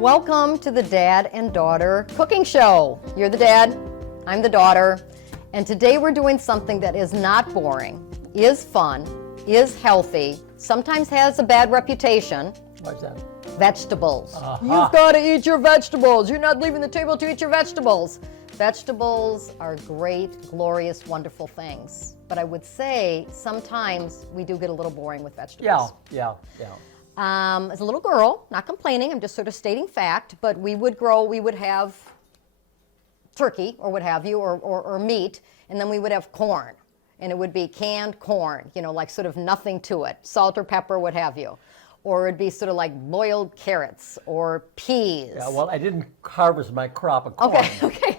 Welcome to the Dad and Daughter Cooking Show. You're the dad, I'm the daughter, and today we're doing something that is not boring, is fun, is healthy, sometimes has a bad reputation. What's that? Vegetables. Uh-huh. You've got to eat your vegetables. You're not leaving the table to eat your vegetables. Vegetables are great, glorious, wonderful things. But I would say sometimes we do get a little boring with vegetables. Yeah. As a little girl, not complaining, I'm just sort of stating fact, but we would have turkey or what have you, or meat, and then we would have corn. And it would be canned corn, like sort of nothing to it, salt or pepper, what have you. Or it'd be sort of like boiled carrots or peas. Yeah, well, I didn't harvest my crop of corn. Okay.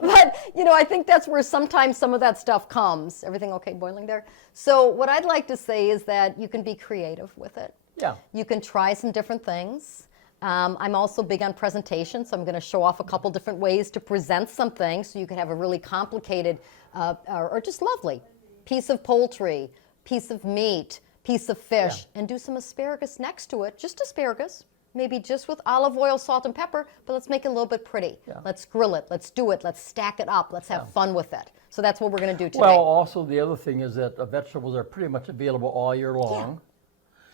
But, I think that's where sometimes some of that stuff comes. Everything okay boiling there? So what I'd like to say is that you can be creative with it. Yeah. You can try some different things. I'm also big on presentation, so I'm going to show off a couple different ways to present something so you can have a really complicated or just lovely piece of poultry, piece of meat, piece of fish, and do some asparagus next to it, just asparagus, maybe just with olive oil, salt, and pepper, but let's make it a little bit pretty. Yeah. Let's grill it, let's do it, let's stack it up, let's have fun with it. So that's what we're going to do today. Well, also the other thing is that vegetables are pretty much available all year long.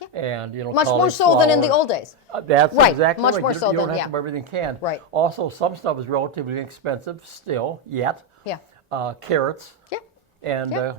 Yeah. And, Much more so than in the old days. That's Right, exactly much right. more You so don't than- have to buy everything canned. Right. Also, some stuff is relatively inexpensive still, yet. Yeah. Carrots. Yeah. And Yeah.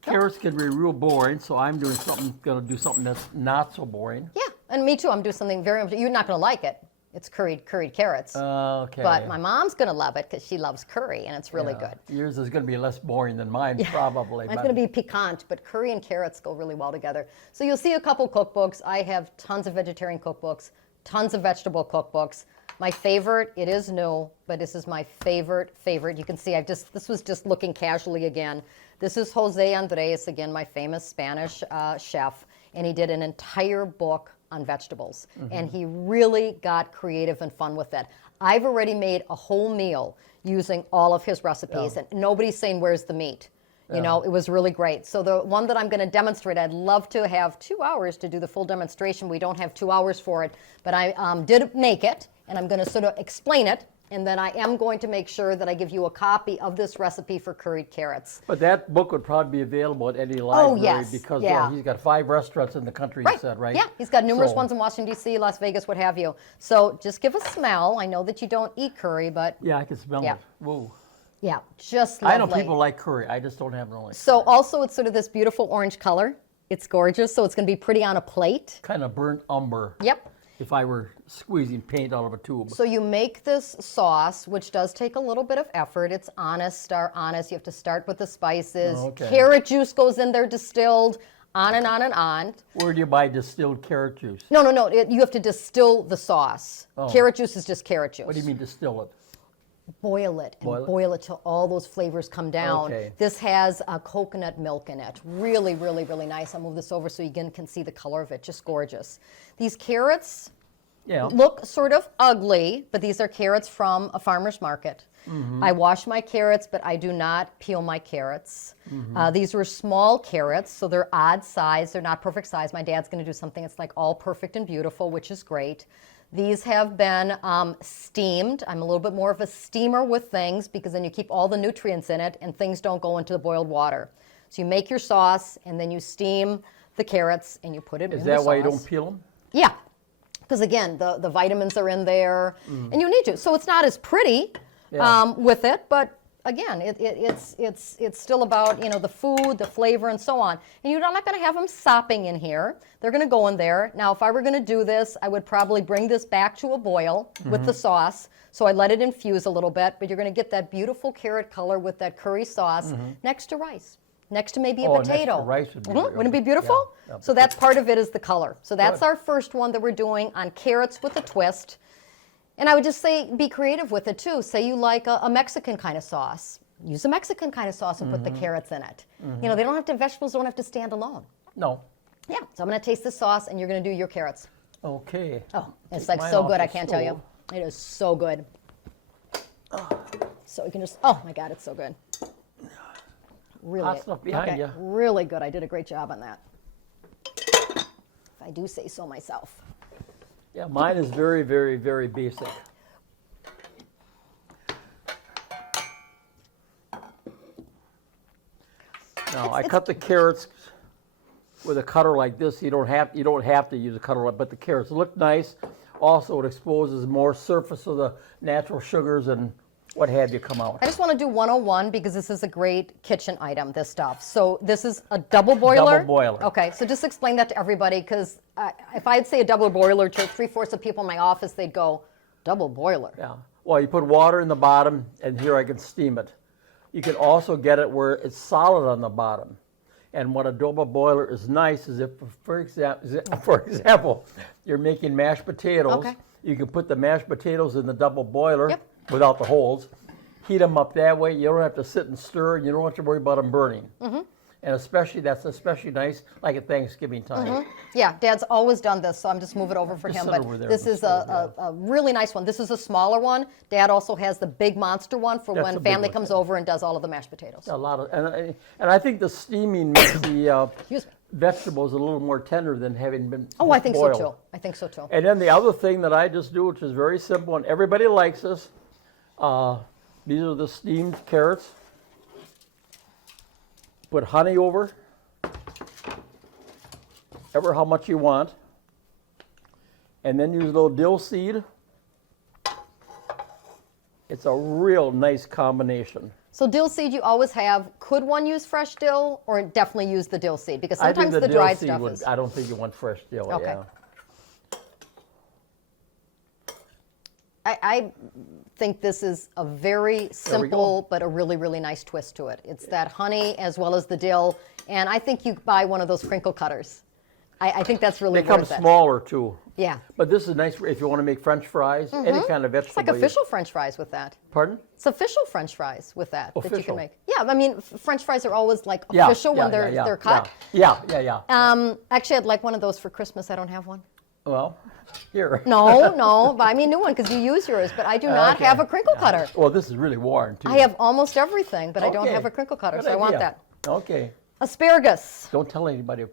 carrots can be real boring, so I'm going to do something that's not so boring. Yeah, and me too. I'm doing something you're not going to like it. It's curried carrots. Okay. But my mom's going to love it because she loves curry, and it's really Yeah. good. Yours is going to be less boring than mine, probably. Mine's going to be piquant, but curry and carrots go really well together. So you'll see a couple cookbooks. I have tons of vegetarian cookbooks, tons of vegetable cookbooks. My favorite, it is new, but this is my favorite. You can see this was just looking casually again. This is Jose Andres, again, my famous Spanish chef, and he did an entire book on vegetables, and he really got creative and fun with it. I've already made a whole meal using all of his recipes, and nobody's saying, where's the meat? It was really great. So the one that I'm going to demonstrate, I'd love to have 2 hours to do the full demonstration. We don't have 2 hours for it, but I did make it, and I'm going to sort of explain it, and then I am going to make sure that I give you a copy of this recipe for curried carrots. But that book would probably be available at any library yes, because yeah. He's got 5 restaurants in the country, you said, right? Yeah, he's got numerous So- ones in Washington, D.C., Las Vegas, what have you. So just give a smell. I know that you don't eat curry, but Yeah, I can smell Yeah. it. Whoa. yeah, just lovely. I know people like curry. I just don't have no like. So also it's sort of this beautiful orange color. It's gorgeous, so it's going to be pretty on a plate. Kind of burnt umber. Yep. If I were squeezing paint out of a tube. So you make this sauce, which does take a little bit of effort. It's honest. You have to start with the spices. Okay. Carrot juice goes in there distilled, on and on and on. Where do you buy distilled carrot juice? No. You have to distill the sauce. Oh. Carrot juice is just carrot juice. What do you mean distill it? Boil it and boil it till all those flavors come down. Okay. This has coconut milk in it. Really, really, really nice. I'll move this over so you can see the color of it. Just gorgeous. These carrots Yeah. look sort of ugly, but these are carrots from a farmer's market. I wash my carrots, but I do not peel my carrots. These were small carrots, so they're odd size. They're not perfect size. My dad's going to do something that's like all perfect and beautiful, which is great. These have been steamed. I'm a little bit more of a steamer with things because then you keep all the nutrients in it and things don't go into the boiled water. So you make your sauce and then you steam the carrots and you put it in the sauce. Is that why you don't peel them? Yeah, because again, the vitamins are in there, and you need to. So it's not as pretty with it, but again, it's still about the food, the flavor, and so on. And you're not going to have them sopping in here. They're going to go in there. Now, if I were going to do this, I would probably bring this back to a boil with the sauce. So I let it infuse a little bit, but you're going to get that beautiful carrot color with that curry sauce next to rice. Next to maybe a Oh, next to potato. rice would be Wouldn't it be beautiful? Yeah. So that's part of it is the color. So that's Good. our first one that we're doing on carrots with a twist. And I would just say be creative with it too. Say you like a Mexican kind of sauce. Use a Mexican kind of sauce and put the carrots in it. They don't have to, vegetables don't have to stand alone. No. Yeah, so I'm going to taste the sauce and you're going to do your carrots. Okay. Oh, it's Take like mine so off good, the I can't tell you. stove. It is so good. So you can just, oh my God, it's so good. Really, Hot stuff behind you. really good. I did a great job on that. If I do say so myself. Yeah, mine is very, very, very basic. Now, I cut the carrots with a cutter like this. You don't have to use a cutter, but the carrots look nice. Also, it exposes more surface of the natural sugars and what have you come out. I just want to do 101 because this is a great kitchen item, this stuff. So this is a double boiler? Double boiler. Okay, so just explain that to everybody because if I'd say a double boiler to 3/4 of people in my office, they'd go, double boiler. Yeah. Well, you put water in the bottom, and here I can steam it. You can also get it where it's solid on the bottom. And what a double boiler is nice is if, for example, you're making mashed potatoes, Okay. you can put the mashed potatoes in the double boiler Yep. without the holes, heat them up that way. You don't have to sit and stir, and you don't have to worry about them burning. And that's especially nice, like at Thanksgiving time. Yeah, Dad's always done this, so I'm just moving over for Just him. sit But over there this and is stove, a really nice one. This is a smaller one. Dad also has the big monster one for That's when the big family one, comes yeah. over and does all of the mashed potatoes. A lot of, and I think the steaming makes the Excuse me. vegetables a little more tender than having been Oh, I think boiled. so too. I think so too. And then the other thing that I just do, which is very simple, and everybody likes this, these are the steamed carrots. Put honey over, ever how much you want, and then use a little dill seed. It's a real nice combination. So dill seed you always have. Could one use fresh dill or definitely use the dill seed? Because I think sometimes the dill dried seed stuff is. I don't think you want fresh dill. Okay. Yeah. I think this is a very simple but a really, really nice twist to it. It's that honey as well as the dill. And I think you buy one of those crinkle cutters. I think that's really They come worth it. smaller too. Yeah. But this is nice if you want to make French fries, any kind of vegetable. It's like official French fries with that. Pardon? It's official French fries with that that you Official. can make. Yeah, I mean, French fries are always like Yeah, official when they're cut. Yeah. Actually, I'd like one of those for Christmas. I don't have one. Well, here. No, buy me a new one because you use yours, but I do not Okay. have a crinkle cutter. Well, this is really worn too. I have almost everything, but I don't Okay. have a crinkle cutter, Good so I want idea. that. Okay. Asparagus. Don't tell anybody.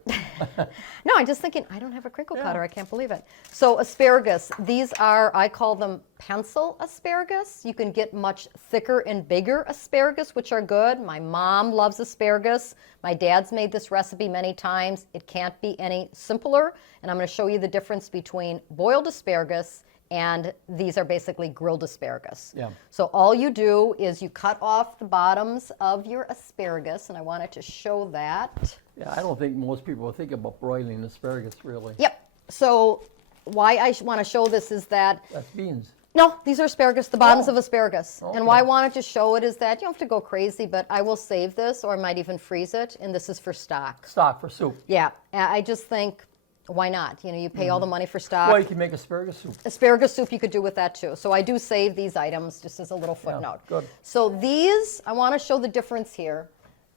No, I'm just thinking, I don't have a crinkle cutter. I can't believe it. So asparagus, these are, I call them pencil asparagus. You can get much thicker and bigger asparagus, which are good. My mom loves asparagus. My dad's made this recipe many times. It can't be any simpler. And I'm going to show you the difference between boiled asparagus and these are basically grilled asparagus. Yeah. So all you do is you cut off the bottoms of your asparagus, and I wanted to show that. Yeah, I don't think most people will think about broiling asparagus really. Yep. So why I want to show this is that, That's beans. no, these are asparagus, the bottoms Oh, of asparagus. okay. And why I wanted to show it is that you don't have to go crazy, but I will save this or I might even freeze it, and this is for stock. Stock for soup. Yeah, I just think, why not? You know, you pay all the money for stock. Well, you can make asparagus soup. Asparagus soup you could do with that too. So I do save these items just as a little footnote. good. So these, I want to show the difference here.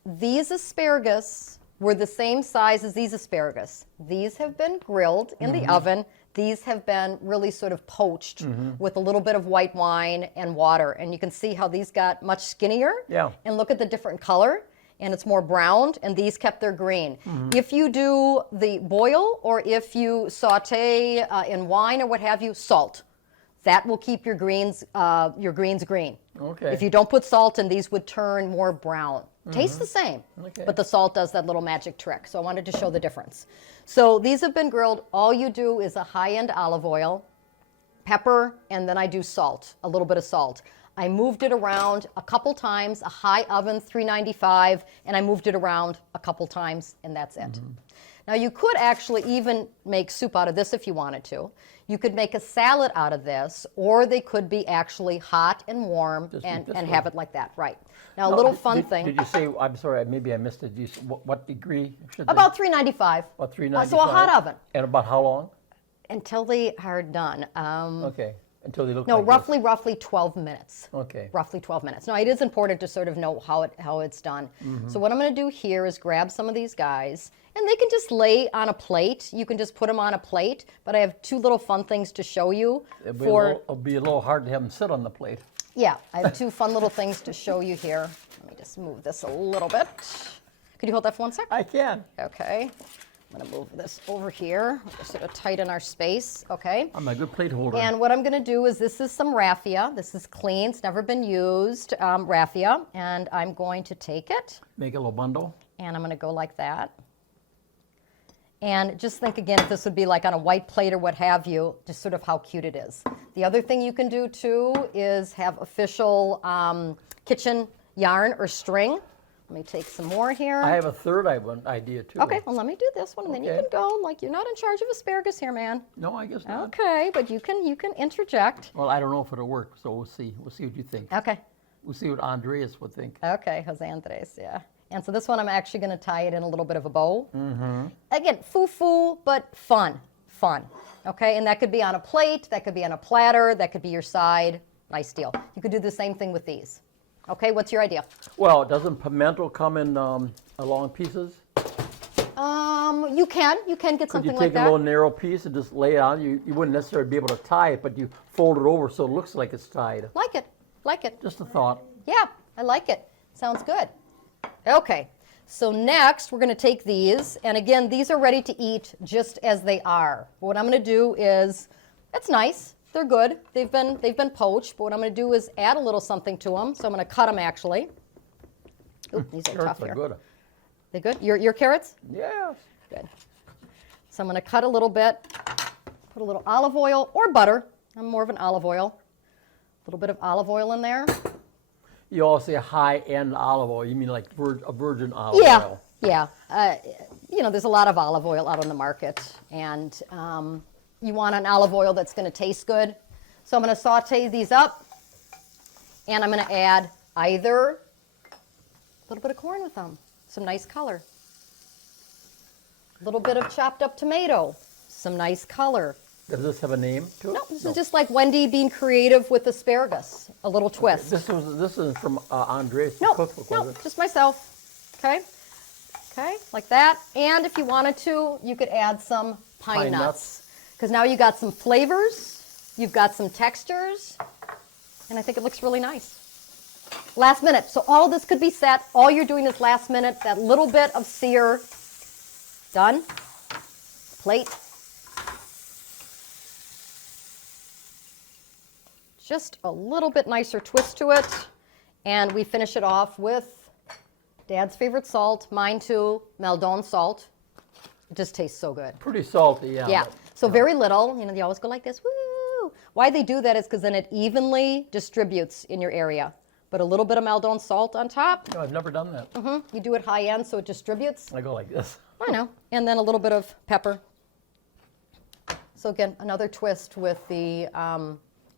These asparagus were the same size as these asparagus. These have been grilled in the oven. These have been really sort of poached with a little bit of white wine and water. And you can see how these got much skinnier. Yeah. And look at the different color. And it's more browned, and these kept their green. If you do the boil or if you saute in wine or what have you, salt. That will keep your greens green. Okay. If you don't put salt in, these would turn more brown. Tastes the same, Okay. but the salt does that little magic trick. So I wanted to show the difference. So these have been grilled. All you do is a high-end olive oil, pepper, and then I do salt, a little bit of salt. I moved it around a couple times, a high oven, 395, and I moved it around a couple times, and that's it. Now you could actually even make soup out of this if you wanted to. You could make a salad out of this, or they could be actually hot and warm Just and, eat this and way. have it like that, right. Now a little fun Did thing, you say, I'm sorry, maybe I missed it. What degree should they? about 395. About 395. So a hot oven And about how long? until they are done. Okay. Until they look No, like this. roughly 12 minutes. Okay. Roughly 12 minutes. Now, it is important to sort of know how it's done. So what I'm going to do here is grab some of these guys, and they can just lay on a plate. You can just put them on a plate, but I have two little fun things to show you. It'll be a little hard to have them sit on the plate. Yeah, I have two fun little things to show you here. Let me just move this a little bit. Could you hold that for 1 sec? I can. Okay. I'm gonna move this over here, just sort of tighten our space, okay? I'm a good plate holder. And what I'm gonna do is, this is some raffia. This is clean, it's never been used, raffia. And I'm going to take it, Make a little bundle. and I'm gonna go like that. And just think again, if this would be like on a white plate or what have you, just sort of how cute it is. The other thing you can do too is have official kitchen yarn or string. Let me take some more here. I have a third idea too. Okay, well, let me do this one, and then you Okay. can go. Like, you're not in charge of asparagus here, man. No, I guess not. Okay, but you can interject. Well, I don't know if it'll work, so we'll see. We'll see what you think. Okay, We'll see what Andreas would think. okay, Jose Andres, yeah. And so this one, I'm actually going to tie it in a little bit of a bow. Mm-hmm. Again, foo-foo, but fun. Okay, and that could be on a plate, that could be on a platter, that could be your side. Nice deal. You could do the same thing with these. Okay, what's your idea? Well, doesn't pimento come in long pieces? You can get Could something you like take a that. little narrow piece and just lay it on? You wouldn't necessarily be able to tie it, but you fold it over so it looks like it's tied. Like it. Just a thought. Yeah, I like it. Sounds good. Okay, so next we're going to take these, and again, these are ready to eat just as they are. What I'm going to do is, that's nice. They're good. They've been poached, but what I'm going to do is add a little something to them. So I'm going to cut them actually. Ooh, these are tough Carrots are here. good. They good? Your carrots? Yes. Good. So I'm going to cut a little bit, put a little olive oil or butter. I'm more of an olive oil. A little bit of olive oil in there. You all say high-end olive oil. You mean like a virgin olive oil? Yeah. There's a lot of olive oil out on the market, and you want an olive oil that's going to taste good. So I'm going to saute these up, and I'm going to add either a little bit of corn with them, some nice color. A little bit of chopped up tomato, some nice color. Does this have a name to it? No, this is just like Wendy being creative with asparagus, a little twist. This is from Andreas' No, cookbook, no, was it? just myself. Okay, like that. And if you wanted to, you could add some pine nuts, because now you got some flavors, you've got some textures, and I think it looks really nice. Last minute, so all of this could be set. All you're doing is last minute, that little bit of sear, done. Plate. Just a little bit nicer twist to it, and we finish it off with Dad's favorite salt, mine too, Maldon salt. It just tastes so good. Pretty salty, yeah. Yeah, but, so very little. They always go like this, woo! Why they do that is because then it evenly distributes in your area. But a little bit of Maldon salt on top. No, I've never done that. You do it high end so it distributes. I go like this. I know. And then a little bit of pepper. So again, another twist with the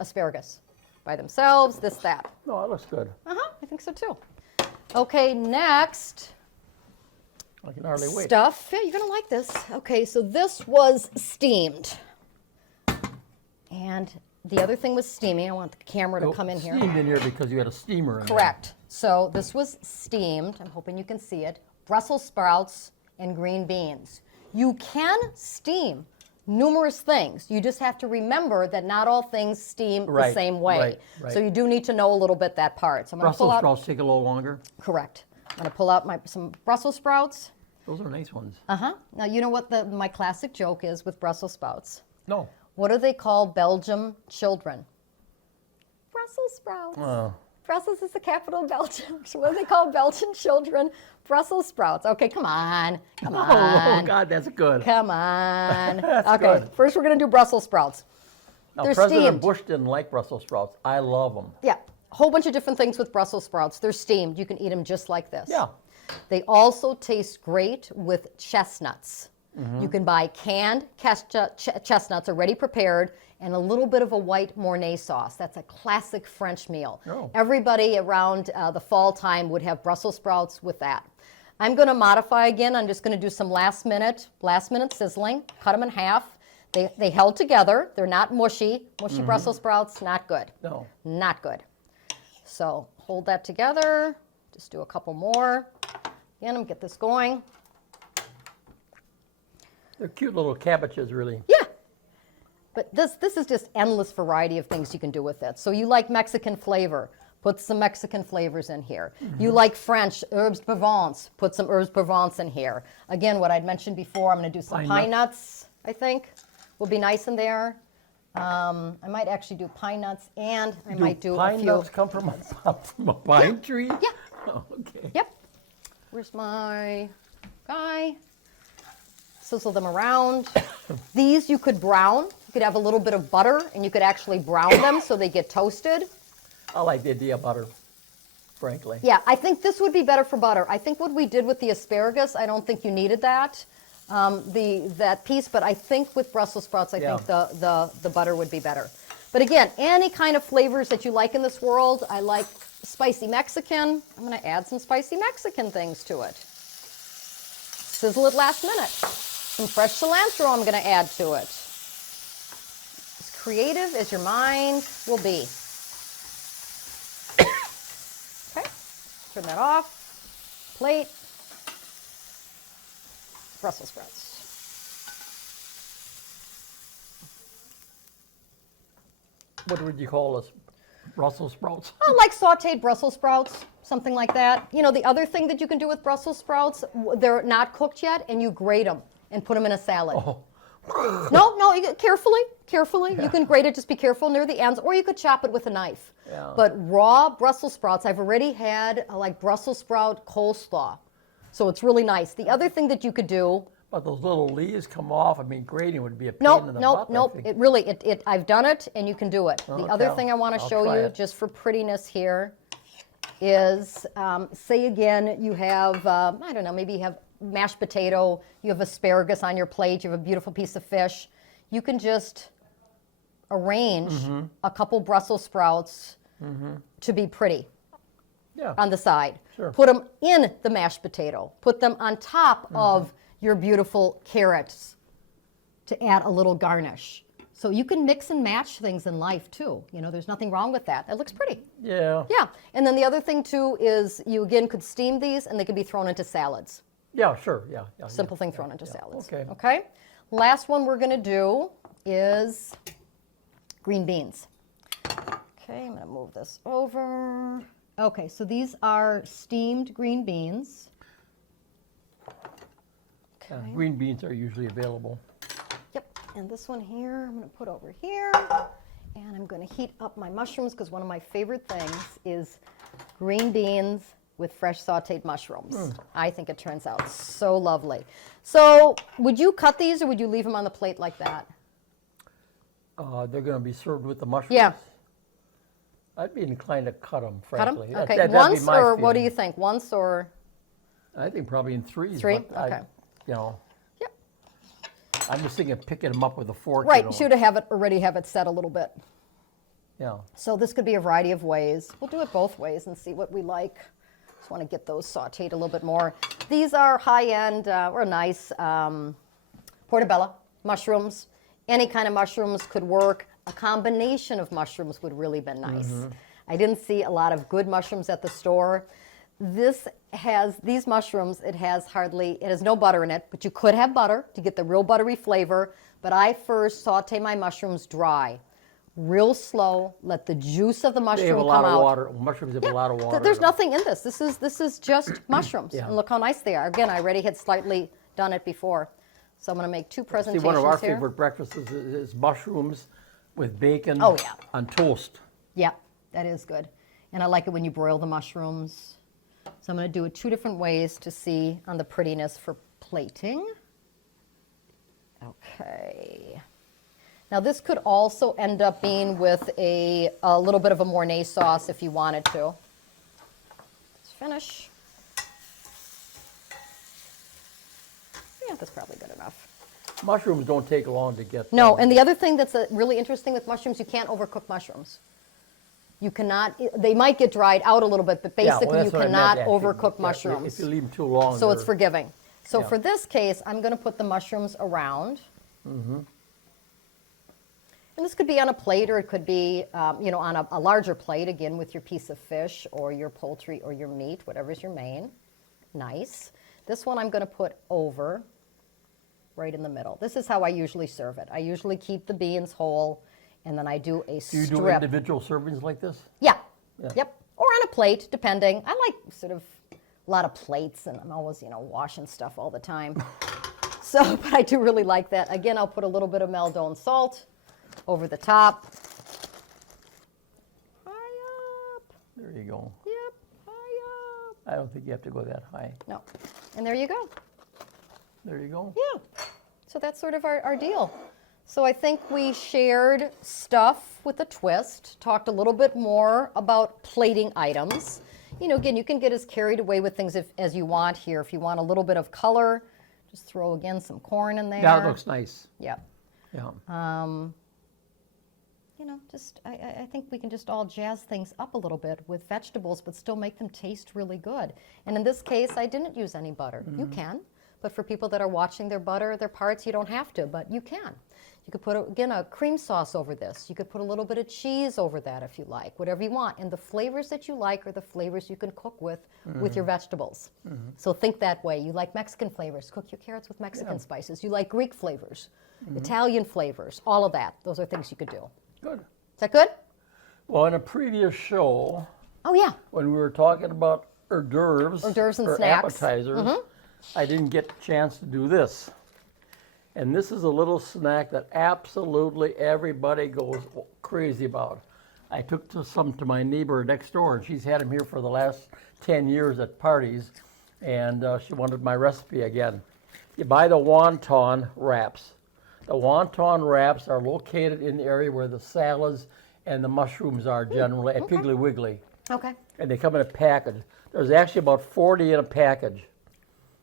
asparagus. By themselves, this, that. No, that looks good. I think so too. Okay, next. I can hardly wait. Stuff. Yeah, you're going to like this. Okay, so this was steamed. And the other thing was steaming. I want the camera to come in here. Steamed in here because you had a steamer in there. Correct. So this was steamed. I'm hoping you can see it. Brussels sprouts and green beans. You can steam numerous things. You just have to remember that not all things steam the Right, same way. right. So you do need to know a little bit that part. So I'm going to pull Brussels out. sprouts take a little longer. Correct. I'm going to pull out some Brussels sprouts. Those are nice ones. Now you know what my classic joke is with Brussels sprouts. No. What do they call Belgium children? Brussels sprouts. Oh. Brussels is the capital of Belgium. So what do they call Belgian children? Brussels sprouts. Okay, come on. Come Oh, on. God, that's good. Come on. That's okay, good. first we're going to do Brussels sprouts. Now, They're President steamed. Bush didn't like Brussels sprouts. I love them. Yeah, a whole bunch of different things with Brussels sprouts. They're steamed. You can eat them just like this. Yeah. They also taste great with chestnuts. Mm-hmm. You can buy canned chestnuts already prepared and a little bit of a white Mornay sauce. That's a classic French meal. Oh. Everybody around the fall time would have Brussels sprouts with that. I'm going to modify again. I'm just going to do some last minute sizzling. Cut them in half. They held together. They're not mushy. Mushy Brussels sprouts, not good. No. Not good. So hold that together. Just do a couple more. Again, get this going. They're cute little cabbages, really. Yeah. But this is just endless variety of things you can do with it. So you like Mexican flavor. put some Mexican flavors in here. You like French, herbes Provence, put some herbes Provence in here. Again, what I'd mentioned before, I'm going to do some pine nuts, I think, will be nice in there. I might actually do pine nuts, and I might do a pine few. nuts come from a pine tree? Yeah. Oh, okay. Yep. Where's my guy? Sizzle them around. These you could brown. You could have a little bit of butter, and you could actually brown them so they get toasted. I like the idea of butter, frankly. Yeah, I think this would be better for butter. I think what we did with the asparagus, I don't think you needed that, that piece, but I think with Brussels sprouts, I think the butter would be better. But again, any kind of flavors that you like in this world, I like spicy Mexican. I'm going to add some spicy Mexican things to it. Sizzle it last minute. Some fresh cilantro I'm going to add to it. As creative as your mind will be. Okay, turn that off. Plate. Brussels sprouts. What would you call this? Brussels sprouts? I like sauteed Brussels sprouts, something like that. You know, the other thing that you can do with Brussels sprouts, they're not cooked yet, and you grate them and put them in a salad. Oh. No, you carefully. You can grate it, just be careful near the ends, or you could chop it with a knife. Yeah. But raw Brussels sprouts, I've already had like Brussels sprout coleslaw. So it's really nice. The other thing that you could do, But those little leaves come off. I mean, grating would be a pain in the butt. Nope. I think. It really, I've done it, and you can do it. The other Okay, thing I want to I'll show try you, it. just for prettiness here, is say again you have, I don't know, maybe you have mashed potato, you have asparagus on your plate, you have a beautiful piece of fish. You can just arrange a couple Brussels sprouts to be pretty Yeah. on the side. Sure. Put them in the mashed potato. Put them on top of your beautiful carrots to add a little garnish. So you can mix and match things in life too. You know, there's nothing wrong with that. It looks pretty. Yeah. Yeah. And then the other thing too is you again could steam these and they could be thrown into salads. Yeah, sure. Yeah. Simple thing thrown into salads. Okay. Okay. Last one we're going to do is green beans. Okay, I'm going to move this over. Okay, so these are steamed green beans. Yeah, green beans are usually available. Yep, and this one here I'm going to put over here. And I'm going to heat up my mushrooms because one of my favorite things is green beans with fresh sauteed mushrooms. I think it turns out so lovely. So would you cut these or would you leave them on the plate like that? They're going to be served with the mushrooms. Yeah. I'd be inclined to cut them, Cut them? frankly. Okay, That'd be once my or what do feeling. you think? Once or? I think probably in threes. Three? but I- Okay. You know, Yep. I'm just thinking of picking them up with a fork. Right, You know. should already have it set a little bit. Yeah. So this could be a variety of ways. We'll do it both ways and see what we like. Just want to get those sauteed a little bit more. These are high-end or nice portobello mushrooms. Any kind of mushrooms could work. A combination of mushrooms would really be nice. I didn't see a lot of good mushrooms at the store. These mushrooms, it has no butter in it, but you could have butter to get the real buttery flavor. But I first saute my mushrooms dry, real slow, let the juice of the They have mushroom a come lot out. of water. Mushrooms have a lot of water. There's in them. nothing in this. This is just mushrooms. Yeah. And look how nice they are. Again, I already had slightly done it before. So I'm going to make two See, presentations one of our here. favorite breakfasts is mushrooms with bacon Oh, yeah. on toast. Yeah, that is good. And I like it when you broil the mushrooms. So I'm going to do it two different ways to see on the prettiness for plating. Okay. Now this could also end up being with a little bit of a Mornay sauce if you wanted to. Let's finish. Yeah, that's probably good enough. Mushrooms don't take long to get. No, and the other thing that's really interesting with mushrooms, you can't overcook mushrooms. You cannot, they might get dried out a little bit, but Yeah, well, basically you that's what I meant, cannot actually. overcook Yeah, mushrooms. If you leave them too long. So it's they're- forgiving. So Yeah. for this case, I'm going to put the mushrooms around. And this could be on a plate or it could be, on a larger plate, again, with your piece of fish or your poultry or your meat, whatever's your main. Nice. This one I'm going to put over, right in the middle. This is how I usually serve it. I usually keep the beans whole, and then I do a Do you strip. do individual servings like this? Yeah. Yeah. Yep. or on a plate, depending. I like sort of a lot of plates, and I'm always, washing stuff all the time. So, but I do really like that. Again, I'll put a little bit of Maldon salt over the top. High up. There you go. Yep, high up. I don't think you have to go that high. No. And there you go. There you go. Yeah. So that's sort of our deal. So I think we shared stuff with a twist, talked a little bit more about plating items. Again, you can get as carried away with things as you want here. If you want a little bit of color, just throw again some corn in there. That looks nice. Yep. Yeah. I think we can just all jazz things up a little bit with vegetables, but still make them taste really good. And in this case, I didn't use any butter. You can, but for people that are watching their butter, their parts, you don't have to, but you can. You could put, again, a cream sauce over this. You could put a little bit of cheese over that if you like, whatever you want. And the flavors that you like are the flavors you can cook with your vegetables. So think that way. You like Mexican flavors, cook your carrots with Mexican spices. You like Greek flavors, Italian flavors, all of that. Those are things you could do. Good. Is that good? Well, in a previous show, Oh, yeah. when we were talking about hors d'oeuvres, And or snacks. appetizers, I didn't get a chance to do this. And this is a little snack that absolutely everybody goes crazy about. I took some to my neighbor next door, and she's had them here for the last 10 years at parties, and she wanted my recipe again. You buy the wonton wraps. The wonton wraps are located in the area where the salads and the mushrooms are generally at Piggly Wiggly. Okay. And they come in a package. There's actually about 40 in a package.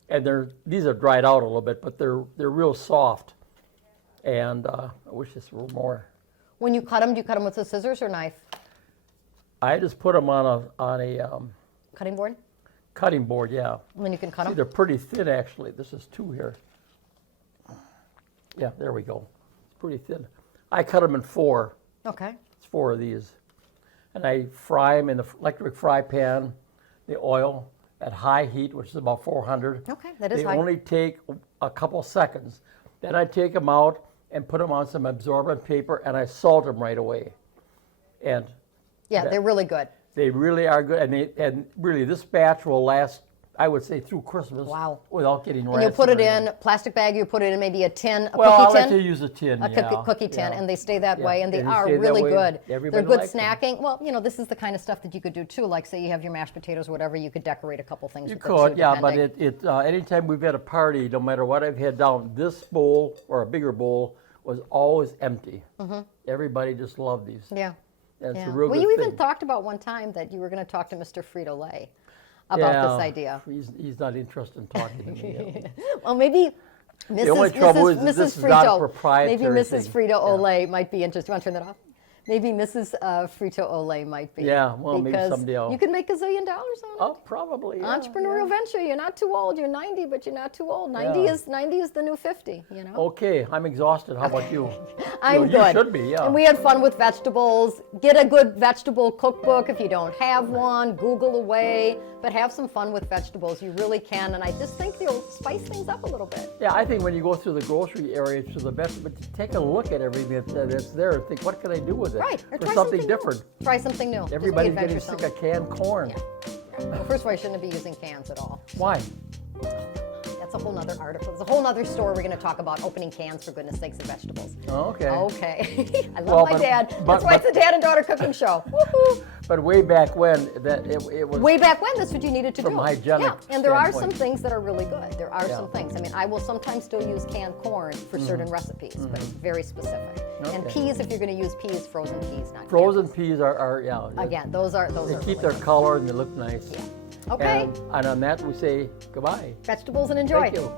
And these are dried out a little bit, but they're real soft. And I wish this were more. When you cut them, do you cut them with a scissors or knife? I just put them on a Cutting board? cutting board, yeah. And then you can cut See, them? they're pretty thin, actually. This is 2 here. Yeah, there we go. It's pretty thin. I cut them in 4. Okay. It's 4 of these. And I fry them in the electric fry pan, the oil at high heat, which is about 400. Okay, that is They high. only take a couple seconds. Then I take them out and put them on some absorbent paper, and I salt them right away. And Yeah, they're really good. they really are good. And really, this batch will last, I would say, through Christmas. Wow. Without getting rancid. And you put it or anything. in plastic bag, you put it in maybe a tin, a Well, I cookie like tin? to use a tin, A yeah. cookie tin, yeah. and they stay that Yeah, way, and they and they are stay that really way. good. Everybody They're good likes them. snacking. Well, this is the kind of stuff that you could do too. Like, say you have your mashed potatoes or whatever, you could decorate a couple things You with it could, too, yeah, but depending. anytime we've had a party, no matter what I've had down, this bowl or a bigger bowl was always empty. Everybody just loved these. Yeah. And it's Yeah. a real Well, good you thing. even talked about one time that you were going to talk to Mr. Frito-Lay about this idea. He's not interested in talking to me. Well, maybe Mrs. only trouble is Mrs. this is Frito, not a maybe proprietary Mrs. thing. Frito-Olay might be interested. You want to turn that off? Maybe Mrs. Frito-Olay might be. Yeah, well, maybe because someday I'll- you could make $1 zillion on it. Oh, probably. Yeah, Entrepreneurial venture. You're not too old. You're 90, but you're not too old. 90 Yeah. is the new 50. Okay, I'm exhausted. How about you? I'm you good. should be, yeah. And we had fun with vegetables. Get a good vegetable cookbook if you don't have one. Google away, but have some fun with vegetables. You really can, and I just think they'll spice things up a little bit. Yeah, I think when you go through the grocery area to the best, but take a look at everything that's there and think, what can I do with it? Right. Or For try something new. different. Try something new. Just be Everybody's getting adventuresome. sick of canned corn. Yeah. Well, first of all, you shouldn't be using cans at all. Why? That's a whole nother article. There's a whole nother story we're going to talk about opening cans, for goodness sakes, of vegetables. Oh, okay. Okay. I love Well, my but- dad. but- That's why it's a dad and daughter cooking show. Woohoo! But way back when, that it was. Way back when, that's what you needed to From do. a hygienic Yeah, and there are some standpoint. things that are really good. There are Yeah. some things. I mean, I will sometimes still use canned corn for certain recipes, but it's very specific. And Okay. peas, if you're going to use peas, frozen peas, not Frozen peas are yeah. Again, those are They really keep their good. color and they look nice. Yeah. Okay. And on that, we say goodbye. Vegetables and enjoy. Thank you.